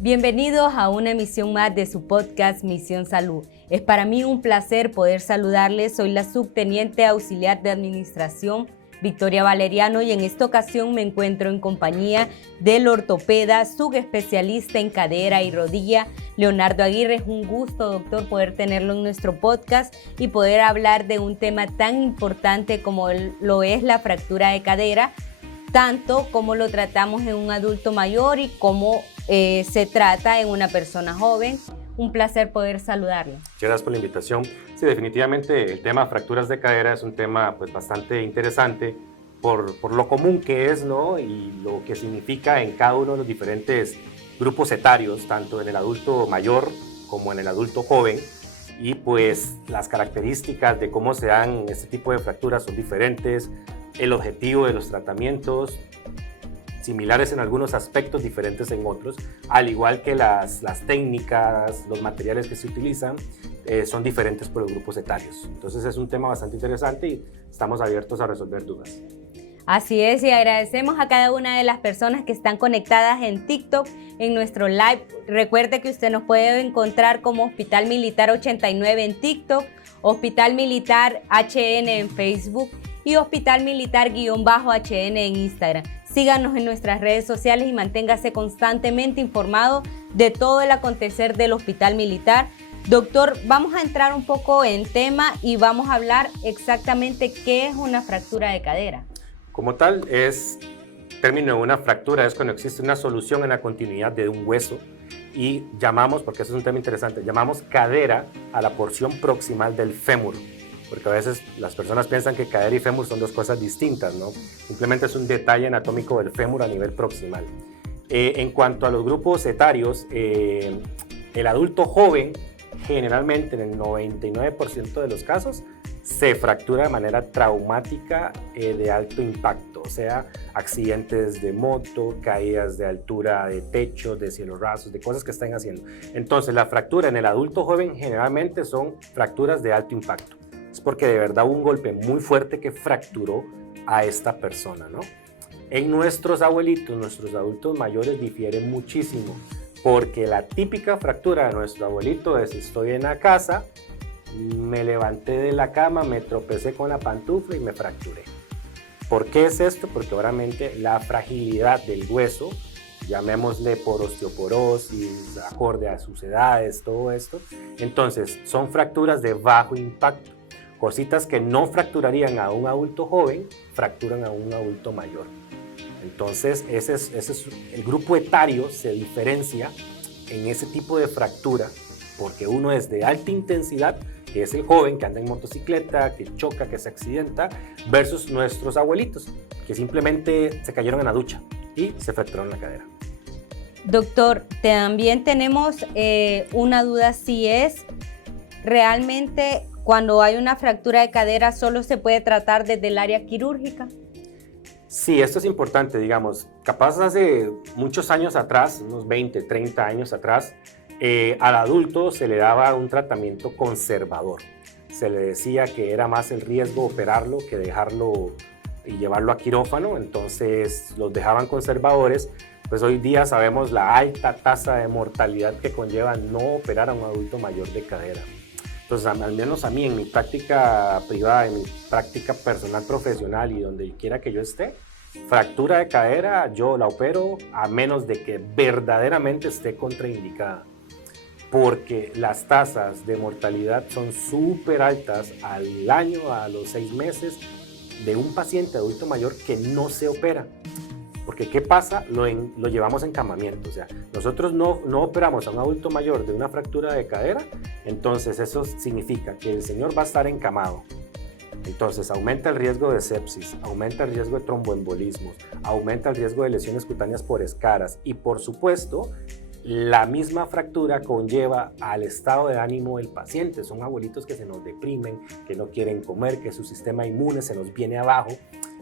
Bienvenidos a una emisión más de su podcast Misión Salud. Es para mí un placer poder saludarles. Soy la subteniente auxiliar de administración Victoria Valeriano y en esta ocasión me encuentro en compañía del ortopeda, subespecialista en cadera y rodilla, Leonardo Aguirre. Es un gusto, doctor, poder tenerlo en nuestro podcast y poder hablar de un tema tan importante como lo es la fractura de cadera, tanto como lo tratamos en un adulto mayor y cómo se trata en una persona joven. Un placer poder saludarlo. Muchas gracias por la invitación. Sí, definitivamente el tema fracturas de cadera es un tema pues, bastante interesante por lo común que es, ¿no? Y lo que significa en cada uno de los diferentes grupos etarios, tanto en el adulto mayor como en el adulto joven. Y pues las características de cómo se dan este tipo de fracturas son diferentes, el objetivo de los tratamientos, similares en algunos aspectos, diferentes en otros, al igual que las técnicas, los materiales que se utilizan son diferentes por los grupos etarios. Entonces es un tema bastante interesante y estamos abiertos a resolver dudas. Así es, y agradecemos a cada una de las personas que están conectadas en TikTok, en nuestro live. Recuerde que usted nos puede encontrar como Hospital Militar 89 en TikTok, Hospital Militar HN en Facebook y Hospital Militar-HN en Instagram. Síganos en nuestras redes sociales y manténgase constantemente informado de todo el acontecer del Hospital Militar. Doctor, vamos a entrar un poco en tema y vamos a hablar exactamente qué es una fractura de cadera. Como tal, término de una fractura es cuando existe una solución en la continuidad de un hueso y llamamos, porque eso es un tema interesante, llamamos cadera a la porción proximal del fémur. Porque a veces las personas piensan que cadera y fémur son dos cosas distintas, ¿no? Simplemente es un detalle anatómico del fémur a nivel proximal. En cuanto a los grupos etarios, el adulto joven, generalmente en el 99% de los casos, se fractura de manera traumática de alto impacto, o sea, accidentes de moto, caídas de altura de techo, de cielos rasos, de cosas que están haciendo. Entonces, la fractura en el adulto joven generalmente son fracturas de alto impacto. Es porque de verdad hubo un golpe muy fuerte que fracturó a esta persona, ¿no? En nuestros abuelitos, nuestros adultos mayores difieren muchísimo, porque la típica fractura de nuestro abuelito es: estoy en la casa, me levanté de la cama, me tropecé con la pantufla y me fracturé. ¿Por qué es esto? Porque obviamente la fragilidad del hueso, llamémosle por osteoporosis, acorde a sus edades, todo esto, entonces son fracturas de bajo impacto. Cositas que no fracturarían a un adulto joven, fracturan a un adulto mayor. Entonces, ese es el grupo etario se diferencia en ese tipo de fractura, porque uno es de alta intensidad, que es el joven que anda en motocicleta, que choca, que se accidenta, versus nuestros abuelitos, que simplemente se cayeron en la ducha y se fracturaron la cadera. Doctor, también tenemos una duda, si es realmente cuando hay una fractura de cadera solo se puede tratar desde el área quirúrgica. Sí, esto es importante, digamos, capaz hace muchos años atrás, unos 20, 30 años atrás, al adulto se le daba un tratamiento conservador. Se le decía que era más el riesgo operarlo que dejarlo y llevarlo a quirófano, entonces los dejaban conservadores. Pues hoy día sabemos la alta tasa de mortalidad que conlleva no operar a un adulto mayor de cadera. Entonces, al menos a mí, en mi práctica privada, en mi práctica personal profesional y donde quiera que yo esté, fractura de cadera yo la opero a menos de que verdaderamente esté contraindicada. Porque las tasas de mortalidad son súper altas al año, a los 6 meses, de un paciente adulto mayor que no se opera. Porque ¿qué pasa? Lo llevamos en encamamiento. O sea, nosotros no operamos a un adulto mayor de una fractura de cadera, entonces eso significa que el señor va a estar encamado. Entonces aumenta el riesgo de sepsis, aumenta el riesgo de tromboembolismos, aumenta el riesgo de lesiones cutáneas por escaras y por supuesto la misma fractura conlleva al estado de ánimo del paciente. Son abuelitos que se nos deprimen, que no quieren comer, que su sistema inmune se nos viene abajo.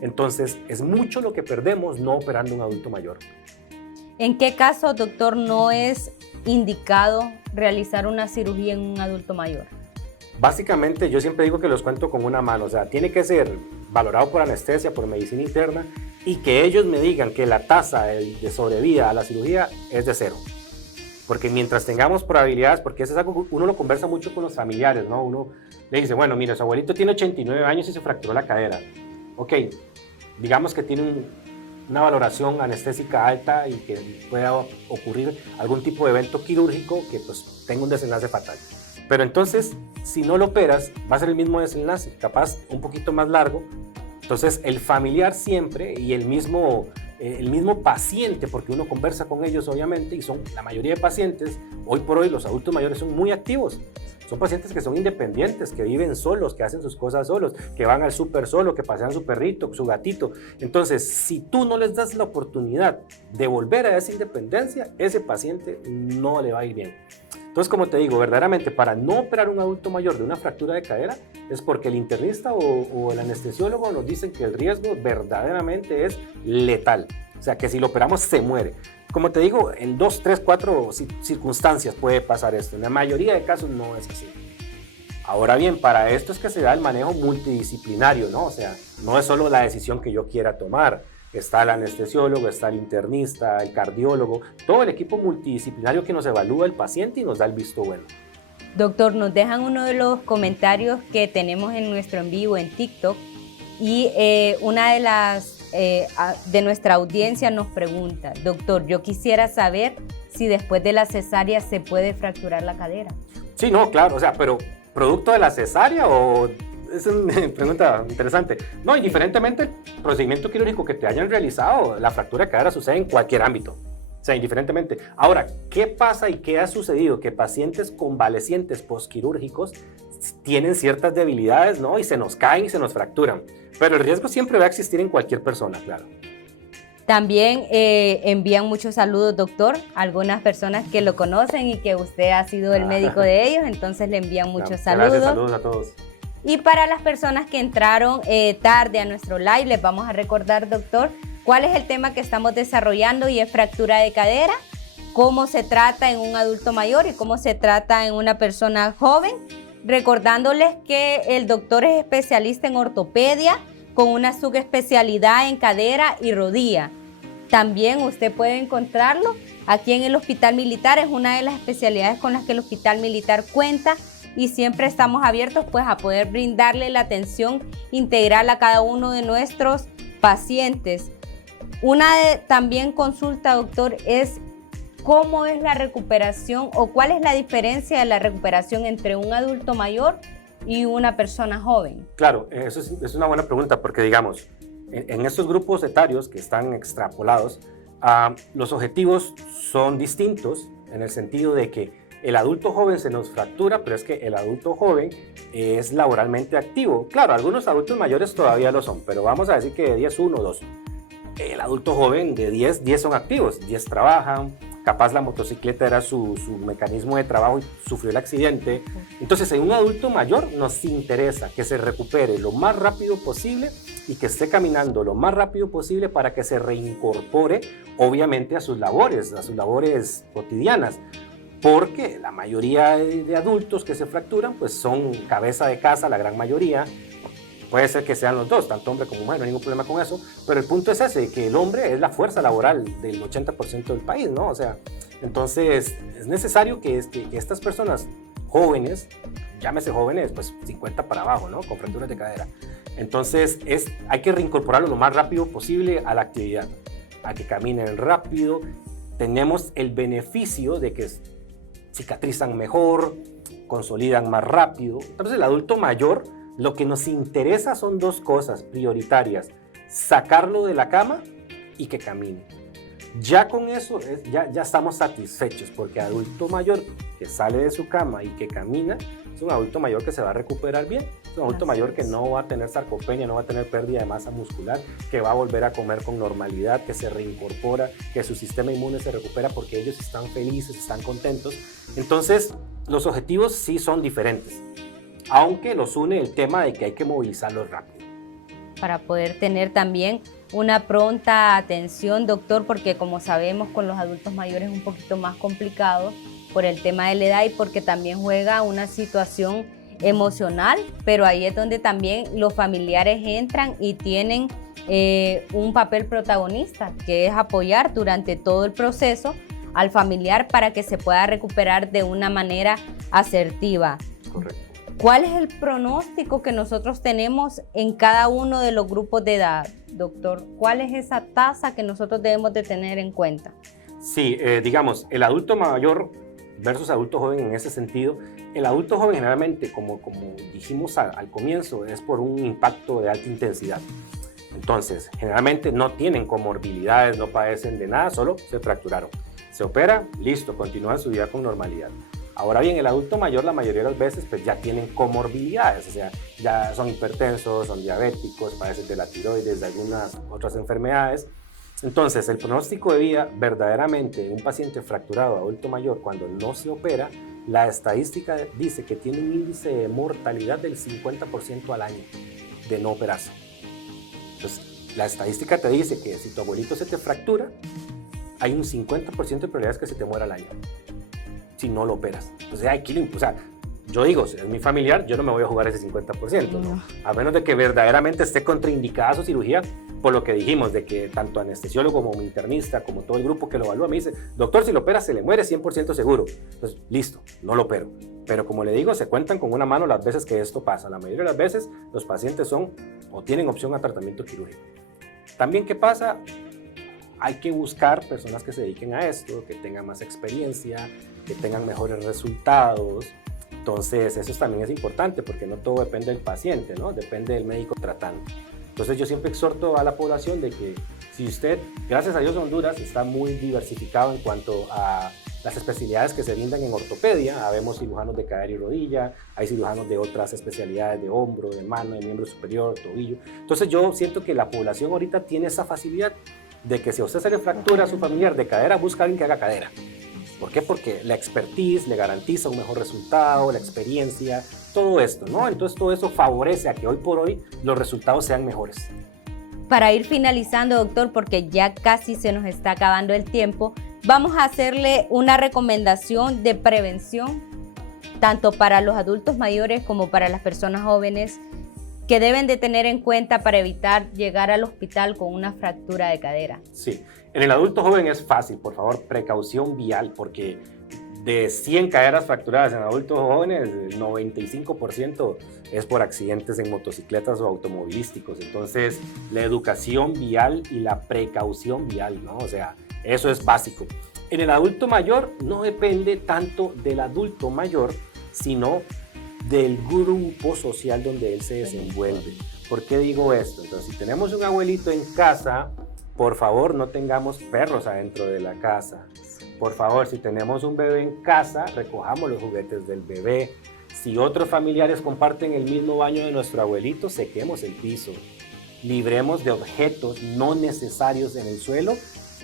Entonces, es mucho lo que perdemos no operando un adulto mayor. ¿En qué caso, doctor, no es indicado realizar una cirugía en un adulto mayor? Básicamente, yo siempre digo que los cuento con una mano. O sea, tiene que ser valorado por anestesia, por medicina interna, y que ellos me digan que la tasa de sobrevida a la cirugía es de 0. porque mientras tengamos probabilidades, porque eso es algo que uno lo conversa mucho con los familiares, ¿no? Uno le dice, bueno, mira, su abuelito tiene 89 años y se fracturó la cadera. Ok, digamos que tiene una valoración anestésica alta y que pueda ocurrir algún tipo de evento quirúrgico que pues tenga un desenlace fatal. Pero entonces, si no lo operas, va a ser el mismo desenlace, capaz un poquito más largo. Entonces, el familiar siempre y el mismo paciente, porque uno conversa con ellos obviamente, y son la mayoría de pacientes, hoy por hoy los adultos mayores son muy activos. Son pacientes que son independientes, que viven solos, que hacen sus cosas solos, que van al súper solo, que pasean su perrito, su gatito. Entonces, si tú no les das la oportunidad de volver a esa independencia, ese paciente no le va a ir bien. Entonces, como te digo, verdaderamente para no operar un adulto mayor de una fractura de cadera es porque el internista o el anestesiólogo nos dicen que el riesgo verdaderamente es letal. O sea, que si lo operamos se muere. Como te digo, en 2, 3, 4 circunstancias puede pasar esto. En la mayoría de casos no es así. Ahora bien, para esto es que se da el manejo multidisciplinario, ¿no? O sea, no es solo la decisión que yo quiera tomar. Está el anestesiólogo, está el internista, el cardiólogo, todo el equipo multidisciplinario que nos evalúa el paciente y nos da el visto bueno. Doctor, nos dejan uno de los comentarios que tenemos en nuestro en vivo en TikTok y una de nuestra audiencia nos pregunta, doctor, yo quisiera saber si después de la cesárea se puede fracturar la cadera. Sí, no, claro, o sea, pero ¿producto de la cesárea o...? Es una pregunta interesante. No, indiferentemente el procedimiento quirúrgico que te hayan realizado, la fractura de cadera sucede en cualquier ámbito. O sea, indiferentemente. Ahora, ¿qué pasa y qué ha sucedido? Que pacientes convalecientes postquirúrgicos tienen ciertas debilidades, ¿no? Y se nos caen y se nos fracturan. Pero el riesgo siempre va a existir en cualquier persona, claro. También envían muchos saludos, doctor, algunas personas que lo conocen y que usted ha sido el médico de ellos, entonces le envían muchos saludos. Gracias, saludos a todos. Y para las personas que entraron tarde a nuestro live, les vamos a recordar, doctor, cuál es el tema que estamos desarrollando y es fractura de cadera, cómo se trata en un adulto mayor y cómo se trata en una persona joven. Recordándoles que el doctor es especialista en ortopedia con una subespecialidad en cadera y rodilla. También usted puede encontrarlo aquí en el Hospital Militar, es una de las especialidades con las que el Hospital Militar cuenta. Y siempre estamos abiertos pues a poder brindarle la atención integral a cada uno de nuestros pacientes. También consulta, doctor, es cómo es la recuperación o cuál es la diferencia de la recuperación entre un adulto mayor y una persona joven. Claro, eso es una buena pregunta porque digamos, en estos grupos etarios que están extrapolados, los objetivos son distintos en el sentido de que el adulto joven se nos fractura, pero es que el adulto joven es laboralmente activo. Claro, algunos adultos mayores todavía lo son, pero vamos a decir que de 10, 1 o 2. El adulto joven de 10 son activos, 10 trabajan, capaz la motocicleta era su mecanismo de trabajo y sufrió el accidente. Entonces, en un adulto mayor nos interesa que se recupere lo más rápido posible y que esté caminando lo más rápido posible para que se reincorpore, obviamente, a sus labores cotidianas. Porque la mayoría de adultos que se fracturan pues son cabeza de casa, la gran mayoría. Puede ser que sean los dos, tanto hombre como mujer, no hay ningún problema con eso, pero el punto es ese, que el hombre es la fuerza laboral del 80% del país, ¿no? O sea, entonces es necesario que estas personas jóvenes, llámese jóvenes, pues 50 para abajo, ¿no? Con fracturas de cadera. Entonces hay que reincorporarlo lo más rápido posible a la actividad, a que caminen rápido. Tenemos el beneficio de que cicatrizan mejor, consolidan más rápido. Entonces el adulto mayor, lo que nos interesa son dos cosas prioritarias: sacarlo de la cama y que camine. Ya con eso ya estamos satisfechos, porque adulto mayor que sale de su cama y que camina es un adulto mayor que se va a recuperar bien, es un adulto mayor que no va a tener sarcopenia, no va a tener pérdida de masa muscular, que va a volver a comer con normalidad, que se reincorpora, que su sistema inmune se recupera porque ellos están felices, están contentos. Entonces los objetivos sí son diferentes, aunque los une el tema de que hay que movilizarlos rápido. Para poder tener también una pronta atención, doctor, porque como sabemos con los adultos mayores es un poquito más complicado por el tema de la edad y porque también juega una situación emocional, pero ahí es donde también los familiares entran y tienen un papel protagonista, que es apoyar durante todo el proceso al familiar para que se pueda recuperar de una manera asertiva. Correcto. ¿Cuál es el pronóstico que nosotros tenemos en cada uno de los grupos de edad, doctor? ¿Cuál es esa tasa que nosotros debemos de tener en cuenta? Sí, digamos, el adulto mayor versus adulto joven en ese sentido. El adulto joven generalmente, como dijimos al comienzo, es por un impacto de alta intensidad. Entonces, generalmente no tienen comorbilidades, no padecen de nada, solo se fracturaron. Se opera, listo, continúan su vida con normalidad. Ahora bien, el adulto mayor la mayoría de las veces pues ya tienen comorbilidades, o sea, ya son hipertensos, son diabéticos, padecen de la tiroides, de algunas otras enfermedades. Entonces, el pronóstico de vida verdaderamente en un paciente fracturado adulto mayor cuando no se opera, la estadística dice que tiene un índice de mortalidad del 50% al año de no operarse. Entonces, la estadística te dice que si tu abuelito se te fractura, hay un 50% de probabilidades que se te muera al año si no lo operas. Entonces, yo digo, es mi familiar, yo no me voy a jugar ese 50%, ¿no? A menos de que verdaderamente esté contraindicada su cirugía, por lo que dijimos, de que tanto anestesiólogo como internista, como todo el grupo que lo evalúa, me dice, doctor, si lo opera se le muere 100% seguro. Entonces, listo, no lo opero. Pero como le digo, se cuentan con una mano las veces que esto pasa. La mayoría de las veces los pacientes son o tienen opción a tratamiento quirúrgico. También, ¿qué pasa? Hay que buscar personas que se dediquen a esto, que tengan más experiencia, que tengan mejores resultados. Entonces, eso también es importante porque no todo depende del paciente, ¿no? Depende del médico tratando. Entonces, yo siempre exhorto a la población de que si usted, gracias a Dios, Honduras está muy diversificado en cuanto a las especialidades que se brindan en ortopedia. Habemos cirujanos de cadera y rodilla, hay cirujanos de otras especialidades de hombro, de mano, de miembro superior, tobillo. Entonces, yo siento que la población ahorita tiene esa facilidad de que si a usted se le fractura a su familiar de cadera, busca a alguien que haga cadera. ¿Por qué? Porque la expertise le garantiza un mejor resultado, la experiencia, todo esto, ¿no? Entonces todo eso favorece a que hoy por hoy los resultados sean mejores. Para ir finalizando, doctor, porque ya casi se nos está acabando el tiempo, vamos a hacerle una recomendación de prevención, tanto para los adultos mayores como para las personas jóvenes, que deben de tener en cuenta para evitar llegar al hospital con una fractura de cadera. Sí, en el adulto joven es fácil, por favor, precaución vial, porque de 100 caderas fracturadas en adultos jóvenes, el 95% es por accidentes en motocicletas o automovilísticos. Entonces, la educación vial y la precaución vial, ¿no? O sea, eso es básico. En el adulto mayor no depende tanto del adulto mayor, sino del grupo social donde él se desenvuelve. ¿Por qué digo esto? Entonces, si tenemos un abuelito en casa, por favor, no tengamos perros adentro de la casa. Por favor, si tenemos un bebé en casa, recojamos los juguetes del bebé. Si otros familiares comparten el mismo baño de nuestro abuelito, sequemos el piso. Libremos de objetos no necesarios en el suelo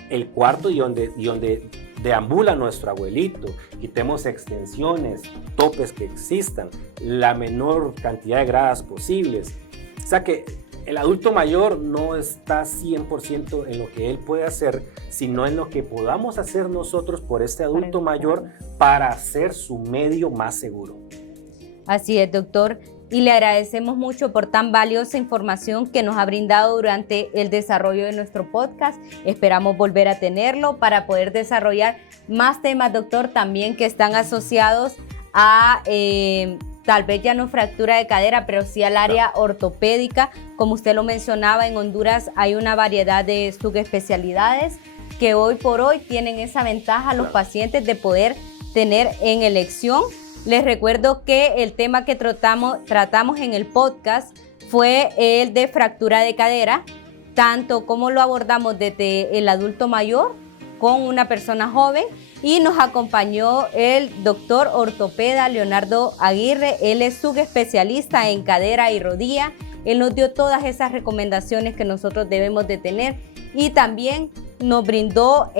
el cuarto y donde deambula nuestro abuelito. Quitemos extensiones, topes que existan, la menor cantidad de gradas posibles. O sea que el adulto mayor no está 100% en lo que él puede hacer, sino en lo que podamos hacer nosotros por este adulto mayor para hacer su medio más seguro. Así es, doctor. Y le agradecemos mucho por tan valiosa información que nos ha brindado durante el desarrollo de nuestro podcast. Esperamos volver a tenerlo para poder desarrollar más temas, doctor, también que están asociados a tal vez ya no fractura de cadera, pero sí al área ortopédica. Como usted lo mencionaba, en Honduras hay una variedad de subespecialidades que hoy por hoy tienen esa ventaja a los pacientes de poder tener en elección. Les recuerdo que el tema que tratamos en el podcast fue el de fractura de cadera, tanto como lo abordamos desde el adulto mayor con una persona joven, y nos acompañó el doctor ortopeda Leonardo Aguirre. Él es subespecialista en cadera y rodilla. Él nos dio todas esas recomendaciones que nosotros debemos de tener y también nos brindó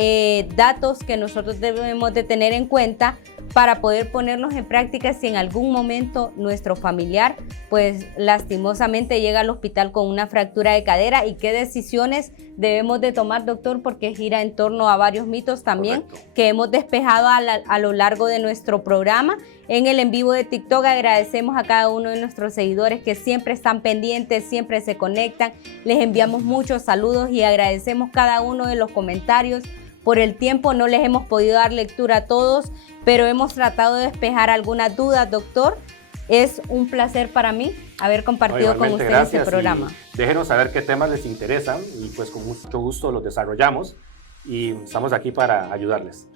datos que nosotros debemos de tener en cuenta para poder ponerlos en práctica si en algún momento nuestro familiar, pues lastimosamente llega al hospital con una fractura de cadera, y qué decisiones debemos de tomar, doctor, porque gira en torno a varios mitos también. Correcto. Que hemos despejado a lo largo de nuestro programa. En el en vivo de TikTok agradecemos a cada uno de nuestros seguidores que siempre están pendientes, siempre se conectan. Les enviamos muchos saludos y agradecemos cada uno de los comentarios, Por el tiempo no les hemos podido dar lectura a todos, pero hemos tratado de despejar algunas dudas, doctor. Es un placer para mí haber compartido con ustedes este programa. Déjenos saber qué temas les interesan y pues con mucho gusto los desarrollamos y estamos aquí para ayudarles.